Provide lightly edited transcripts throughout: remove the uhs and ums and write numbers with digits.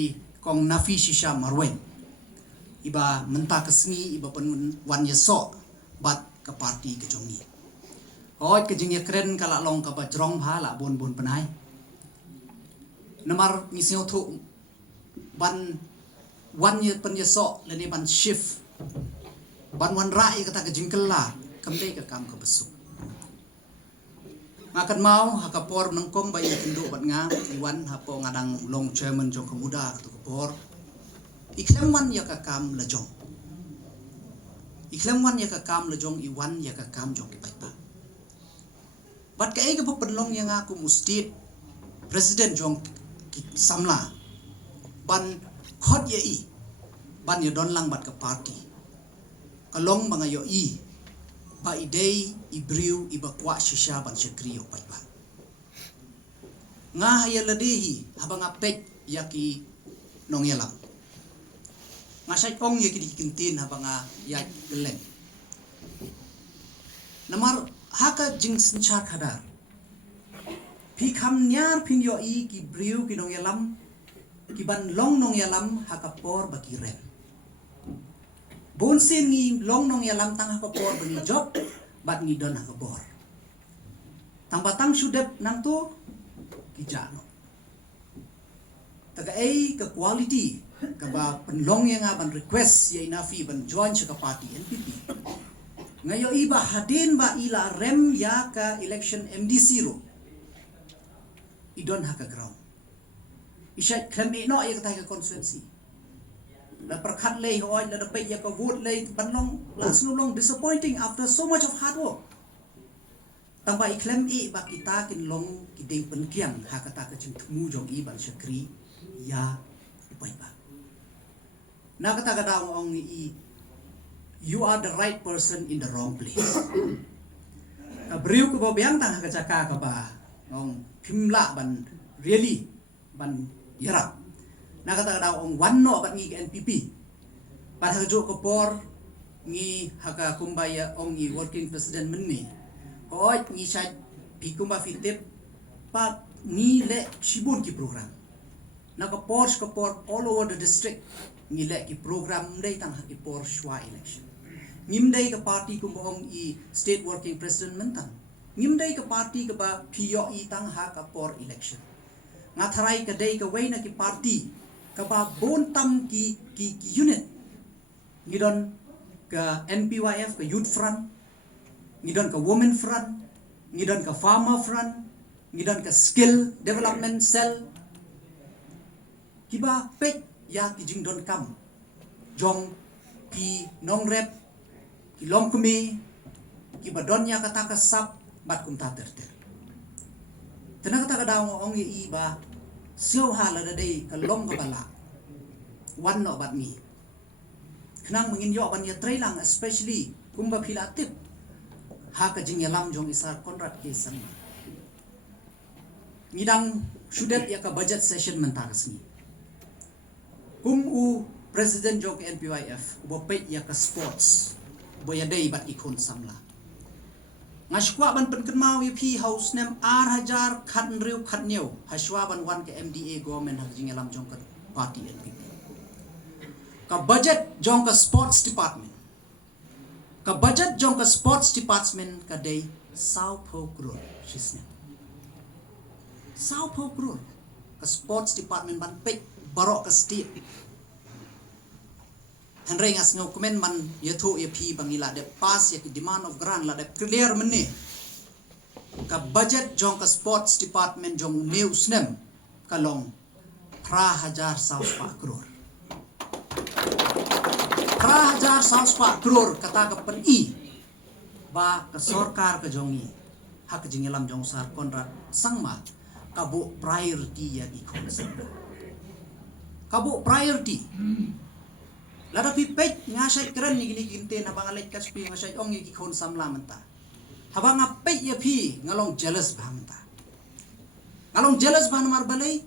i kong nafi shisha marwen iba menta kesmi iba pen wan yeso bat ke parti ke jongi oi ke jing keren kala long ka bajrong bha la bon bon penai namar ngisio thu ban wan ye pen yeso le ni ban shift ban wan rai kata ke jingkela kamdei ke kam ke besuk ngakan mau hakapor nengkong bayi kenduk bat nga iwan hapo ngadang long chairman jong kemuda tu kapor iklemwan ya kakam lejong iklemwan ya kakam lejong iwan ya kakam jong ke paipa bat ke ege penlong yang aku musti presiden jong samla ban khot ye i ban ye don lang bat ke party kalong banga yo i ba idei ibriu iba kwa shisha ban shekrio paipa nga haya ladehi habang apek yaki nong yalam nga say ong yaki dikintin habang yak gelen namar haka jing senchar kadar pi kham nyar pin yo i ki briu ki nong yalam ki ban long nong yalam haka por baki ren bonsin ni long nong yalam tang ha por bani job bat ni don ha bor tang batang sudep nang tu kijano taga ai ke quality ka ba penlong yang ban request ya inafi ban join ka party NPP ngayo iba hadin ba ila rem ya ka election MDC ro idon ha ka ground ishat klem no ya ka constituency la perkhat lei hoi la dapat ya ka vote lei banlong last long disappointing after so much of hard work tamba iklem i ba kita kin long kideng penkiang ha kata ka chim thmu jong i ban shakri ya pai ba na kata ka daw ong i you are the right person in the wrong place ka briu ko biang tang ka chaka ka ba ong phimla ban really ban yarap na kata daw ong wanno bat ngi NPP pat ha jo ko por ngi haka kumbaya ong ngi working president menni oi ngi sha pikumba fitep pat ngi le shibun ki program na ko por all over the district ngi le ki program ndai tang ki por shwa election ngimdai ka party kumba ong i state working president mentang ngimdai ka party ka ba PO i tang ha ka por election ngatharai ka dei ka waina ki party kaba bontam ki unit ngidon ka NPYF ka youth front ngidon ka women front ngidon ka farmer front ngidon ka skill development cell kiba pek ya ki jingdon kam jong ki nongrep ki longkumi kiba donya kata ka sap bat kum ta ter tenang kata daw ong i ba siaw hala dadai ka long ka bala wan no bat mi knang mengin yo ban ya trailang especially kumba philatip ha ka jing yalam jong isar konrad ke sama ngidang sudet ya ka budget session mentaras ni u president jong NPYF bo pet ya ka sports bo ya dei bat ikon samla ngashwa ban pen mau ya pi house nem hajar khat riu khat new hashwa ban wan ke MDA government ha jing yalam jong ka party NPP ka budget jong ka sports department ka budget jong ka sports department ka day Sao Po Krul shisne Sao Po Krul ka sports department ban pek barok ka state Henry ngas ngau komen man yatho ya pi bangila de pass ya ki demand of grant la de clear mene ka budget jong ka sports department jong news nem kalong 3000 south pa crore 3000 south pa crore kata ka pen i ba ka sarkar ka jongi hak jingelam jong sar konrad sangma kabo priority ya ikon sana kabo priority lada pipet ngasay keren ni gini ginte na bangalit kaspi ngasay ong ikon samla menta habang apet ya pi ngalong jealous ba menta ngalong jealous ba namar balay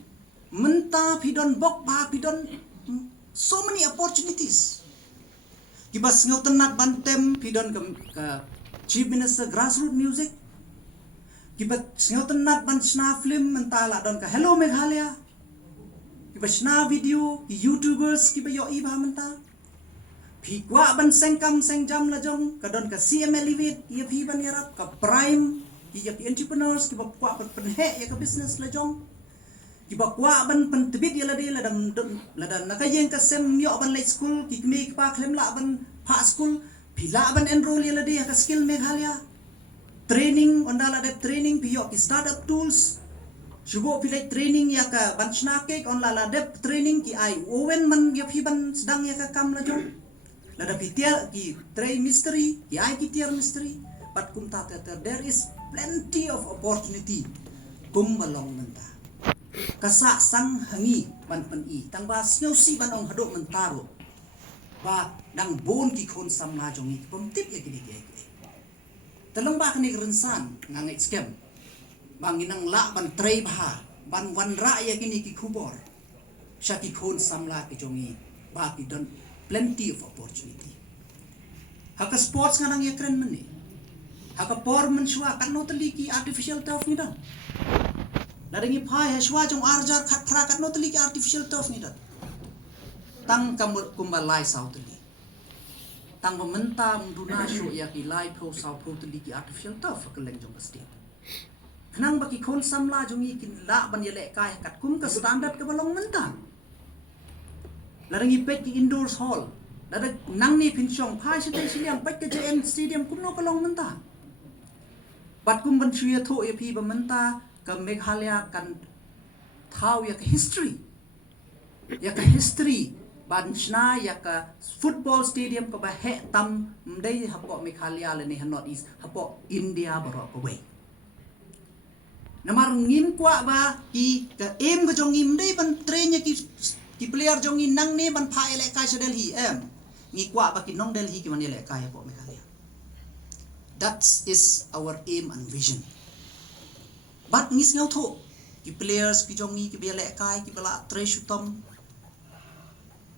menta pidon bok ba pidon so many opportunities kibas ngau tenat bantem pidon ke chief minister grassroots music kibat ngau tenat ban sna film menta la don ka hello Meghalaya Kiba shna video ki YouTubers kiba yo iba menta. Phi kwa ban sengkam sengjam la jong kadon ka CML event ye phi ban yarap ka prime ki ya entrepreneurs kiba kwa pen he ya ka business la jong. Kiba kwa ban pen tebit ya la de la dam la dan nakayeng ka sem yo ban late school ki me pa klem la ban pa school phi la ban enroll ya la de ka skill Meghalaya. Training ondala de training phi yo ki startup tools. Subo pilih training ya ka ban snake on la de training ki ai owen man ya phi ban sedang ya ka kam la jong. Lada pitia ki tray mystery, ki ai ki tier mystery, but kum ta there is plenty of opportunity kum balong menta. Kasa sang hangi ban pen i tang ba snow si ban ong hadok mentaro. Ba dang bon ki khon sam na jong i pum tip ya ki di ki. Telong ba kani rensan ngang scam. Banginang la ban tray ba ban wan ra ya kini ki khubor. Sya ki khon sam la ki jong i ba ki don plenty of opportunity. Haka sports nga nang yakren mani. Haka por man shwa kan no teliki artificial turf ni dan. Ladangi phai ha shwa jong arjar khat phra kan no teliki artificial turf ni dan. Tang kamur kumbalai sau teli. Tang mementa mduna shu ya ki lai pro sau pro teliki artificial turf ka leng jong pasti. Kenang baki kon samla jong ikin la ban yele kai kat kum ka standard ka balong mentang. Ladangi pet ki indoors hall. Ladag nang ni pinchong phai sitai siliang pet ka JN stadium kum no kalong menta. Bat kum ban shria tho ya phi ba menta ka Meghalaya kan thau ya ka history. Ya ka history ban shna ya ka football stadium ka ba he tam mdai hapo Meghalaya le ni North East hapo India baro ka way. Namar ngin kwa ba ki ka em ka jong im dai ban train ya ki player jong in nang ne ban pha ele kai sa Delhi ngi kwa ba ki nong Delhi ki man ele kai po Meghalaya. That is our aim and vision. But ngis ngau tho ki players ki jong ki bele kai ki bala tre shutom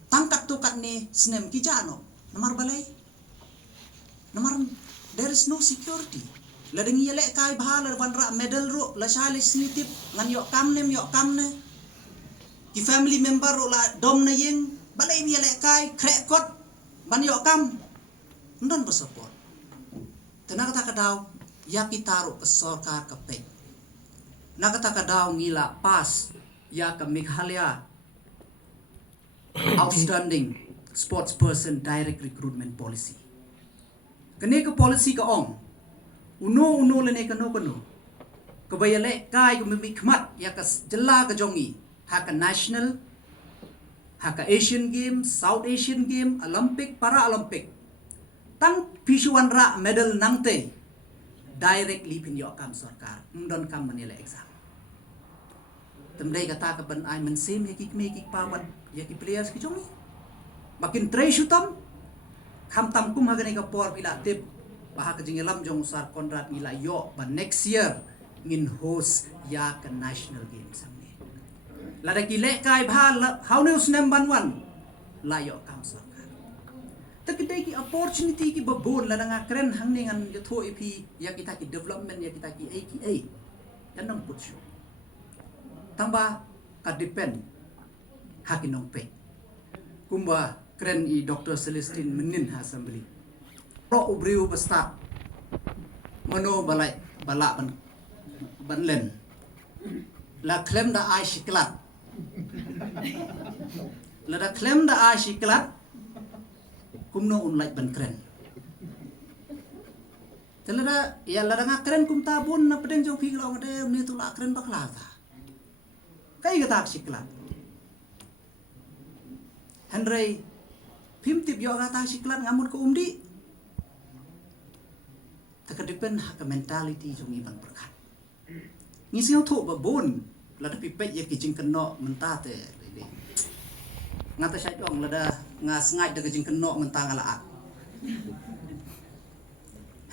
tangkat to kat ne snem ki jano namar balai namar there is no security. Ladeng ele kai bha la wan ra medal ro la shale snitip ngan yo kam ne ki family member ro la dom na yeng balai mi ele kai krek kot ban yo kam ndon ba support tenaga ta kadaw ya kitaro ka sarkar ka pe nakata kadaw ngila pas ya ka Meghalaya outstanding sports person direct recruitment policy kene ka policy ka ong uno le ne ka no ka bayale kai ka mi khmat ya ka jella ka jongi haka national, haka Asian Games, South Asian Game, Olympic, Para-Olympic. Tang pisuan ra medal nangte directly pinyo kam sarkar, mdon kam manila exam. Tamday kata ka ban ay mansim yakik mekik pawan yaki players ki jongi. Makin tray shutam kam tam kum hagani ka por pila tip baha ka jingelam jong sar Conrad nila yo ba next year ngin host ya ka national games. Lada kile kai bha how news nem banwan layo kam sarkar takidai ki opportunity ki babon lada nga kren hangning an yatho ipi ya kita ki development ya kita ki ATA yanang putsu tamba ka depend hakinong pe kumba kren i Dr. Celestine menin assembly pro ubriu basta mano balai bala banlen la klem da ai shiklat lada klem da ai shiklat kumno unlai ban kren telada ya lada nga kren kum tabun na pedeng jong phi lo ngade ni tu la kren bakla ta kai ga tak shiklat Henry pim tip yo ga ta shiklat ngamut ko umdi takadipen hak mentality jong iban berkat ngisiu thu babon lada pipet ya kijing keno menta te ngata sai dong lada nga sengai de kijing keno menta ngala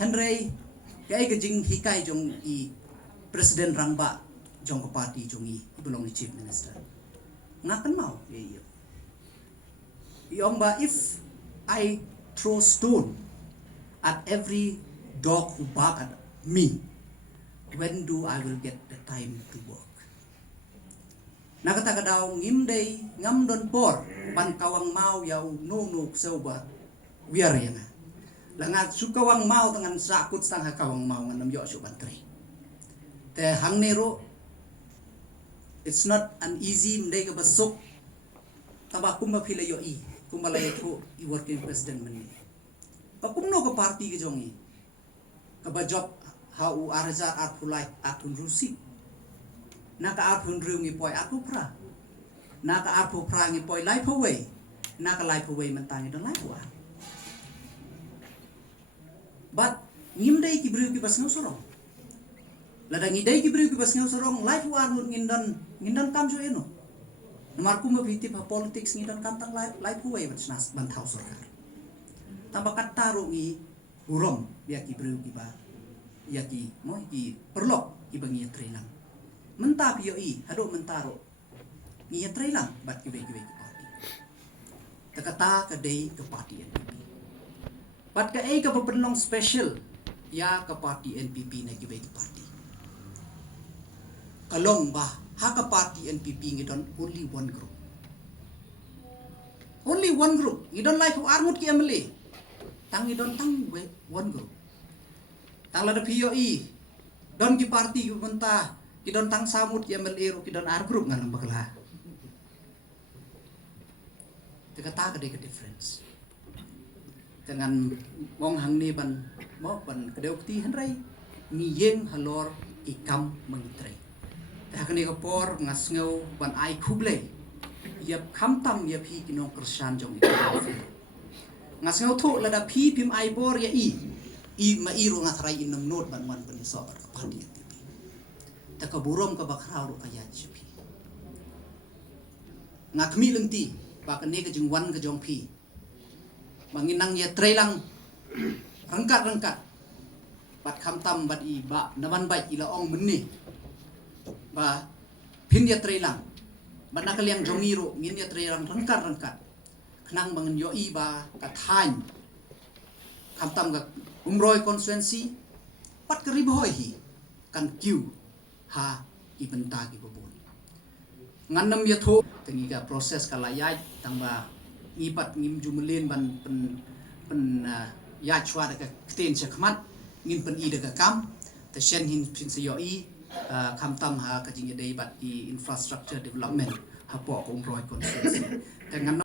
Henry kai kijing hikai jong i presiden rangba jong ko party jong i belong ni chief minister ngakan mau ye yong ba if I throw stone at every dog who bark at me when do I will get the time to work nakata kadaw ngimday ngam don por pan kawang mau yau nunuk sobat biar ya nga langat sukawang mau tangan sakut sang kawang mau nganam yo suban tri te hang nero it's not an easy mday ka basok taba kumba phila yo I kumalay ko I working president mani pakumno ka party ke jongi ka ba job ha u arja atulai atun rusi naka atun rungi poi atupra naka atupra ngi poi life away naka life away mantangi don life away but ngimdai ki bru ki bas ngau sorong ladang idai ki bru ki bas ngau sorong life wan ngindan kam jo eno nomar kuma viti pa politics ngindan kam tang life away nas ban thau sorkar tamba kattaro ngi urom ya ki bru ki ba ya ki mo ki perlok ki bangi trelang menta pio I hado mentaro ngi trelang bat ki be ki party takata ka dei ke party NPP bat ka ka penong special ya ke party NPP na ki be ki party kalong ba ha ka party NPP ngi don only one group ngi don like armut ki emle tang ngi don tang we one group tang la da POI don ki party ki benta ki don tang samut ki emle ro ki don ar group ngan bakla kata ka de ka difference dengan mong hang ni ban mo ban kadeu ti hanrai ni yeng halor ikam mangitrai ta kani ka por ngasngau ban ai khuble yap khamtam yap hi kinong kersan jong ngasngau thu lada phi pim ai bor ya I ma iro ngatrai inam not ban wan ban so ka pandi ta ka burom ka bakrau ka ya chipi ngakmi lenti ba ka ne ka jing wan ka jong phi manginang ya trailang rengkat bat khamtam bat I ba naman bai ila ong menni ba pin ya trailang ba nakaliang jongiro ngin ya trailang rengkat khnang bangen yo I ba ka thain khamtam ga umroi constituency pat ka riboy hi kan kiu ha I benta ki bobon ngannam ya tho tengi ga proses kala yai tangba ipat ngim jumelin ban pen ya chwa daga kten chakmat ngin pen I daga kam ta shen hin pin se yo I kam tam ha ka jing dei bat I infrastructure development ha po ko umroi constituency ta ngan